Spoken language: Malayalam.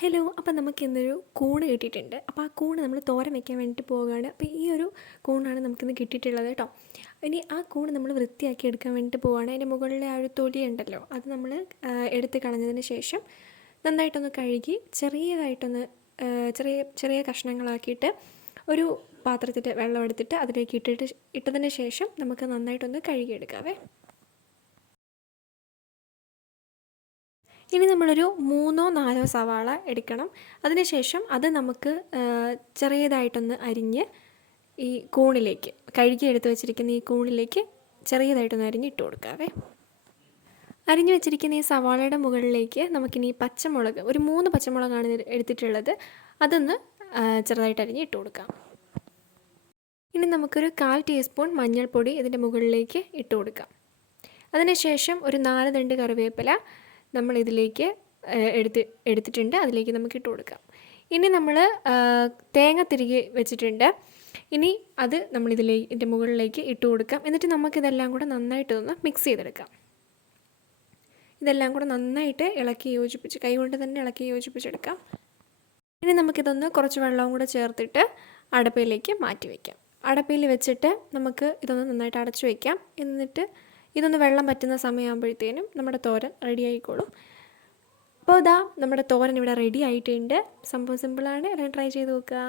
ഹലോ, അപ്പോൾ നമുക്ക് ഇന്നൊരു കൂണ് കിട്ടിയിട്ടുണ്ട്. അപ്പോൾ ആ കൂണ് നമ്മൾ തോരൻ വെക്കാൻ വേണ്ടിയിട്ട് പോവുകയാണ്. അപ്പോൾ ഈ ഒരു കൂണാണ് നമുക്കിന്ന് കിട്ടിയിട്ടുള്ളത് കേട്ടോ. ഇനി ആ കൂണ് നമ്മൾ വൃത്തിയാക്കി എടുക്കാൻ വേണ്ടിയിട്ട് പോവുകയാണ്. അതിൻ്റെ മുകളിലെ ആ ഒരു തൊലി ഉണ്ടല്ലോ, അത് നമ്മൾ എടുത്ത് കളഞ്ഞതിന് ശേഷം നന്നായിട്ടൊന്ന് കഴുകി ചെറിയതായിട്ടൊന്ന് ചെറിയ ചെറിയ കഷ്ണങ്ങളാക്കിയിട്ട് ഒരു പാത്രത്തിൽ വെള്ളം എടുത്തിട്ട് അതിലേക്ക് ഇട്ടതിന് ശേഷം നമുക്ക് നന്നായിട്ടൊന്ന് കഴുകിയെടുക്കാവേ. ഇനി നമ്മളൊരു 3-4 സവാള എടുക്കണം. അതിനുശേഷം അത് നമുക്ക് ചെറിയതായിട്ടൊന്ന് അരിഞ്ഞ് ഈ കൂണിലേക്ക് കഴുകി എടുത്ത് വെച്ചിരിക്കുന്ന ഈ കൂണിലേക്ക് ചെറിയതായിട്ടൊന്ന് അരിഞ്ഞ് ഇട്ട് കൊടുക്കാവേ. അരിഞ്ഞു വെച്ചിരിക്കുന്ന ഈ സവാളയുടെ മുകളിലേക്ക് നമുക്കിനി പച്ചമുളക് ഒരു 3 പച്ചമുളകാണ് എടുത്തിട്ടുള്ളത്. അതൊന്ന് ചെറുതായിട്ട് അരിഞ്ഞ് ഇട്ട് കൊടുക്കാം. ഇനി നമുക്കൊരു 1/4 ടീസ്പൂൺ മഞ്ഞൾപ്പൊടി ഇതിൻ്റെ മുകളിലേക്ക് ഇട്ട് കൊടുക്കാം. അതിനുശേഷം ഒരു 4 തണ്ട് കറിവേപ്പില നമ്മളിതിലേക്ക് എടുത്തിട്ടുണ്ട്. അതിലേക്ക് നമുക്ക് ഇട്ട് കൊടുക്കാം. ഇനി നമ്മൾ തേങ്ങ തിരികെ വെച്ചിട്ടുണ്ട്. ഇനി അത് ഇതിൻ്റെ മുകളിലേക്ക് ഇട്ട് കൊടുക്കാം. എന്നിട്ട് നമുക്കിതെല്ലാം കൂടെ നന്നായിട്ടൊന്ന് മിക്സ് ചെയ്തെടുക്കാം. ഇതെല്ലാം കൂടെ നന്നായിട്ട് ഇളക്കി യോജിപ്പിച്ച് കൈകൊണ്ട് തന്നെ ഇളക്കി യോജിപ്പിച്ചെടുക്കാം. ഇനി നമുക്കിതൊന്ന് കുറച്ച് വെള്ളവും കൂടെ ചേർത്തിട്ട് അടപ്പയിലേക്ക് മാറ്റി വയ്ക്കാം. അടപ്പയിൽ വെച്ചിട്ട് നമുക്ക് ഇതൊന്ന് നന്നായിട്ട് അടച്ചു വയ്ക്കാം. എന്നിട്ട് ഇതൊന്ന് വെള്ളം പറ്റുന്ന സമയമാകുമ്പോഴത്തേനും നമ്മുടെ തോരൻ റെഡി ആയിക്കോളും. അപ്പോൾ ഇതാ നമ്മുടെ തോരൻ ഇവിടെ റെഡി ആയിട്ടുണ്ട്. സംഭവം സിമ്പിളാണ്. എല്ലാം ട്രൈ ചെയ്ത് നോക്കുക.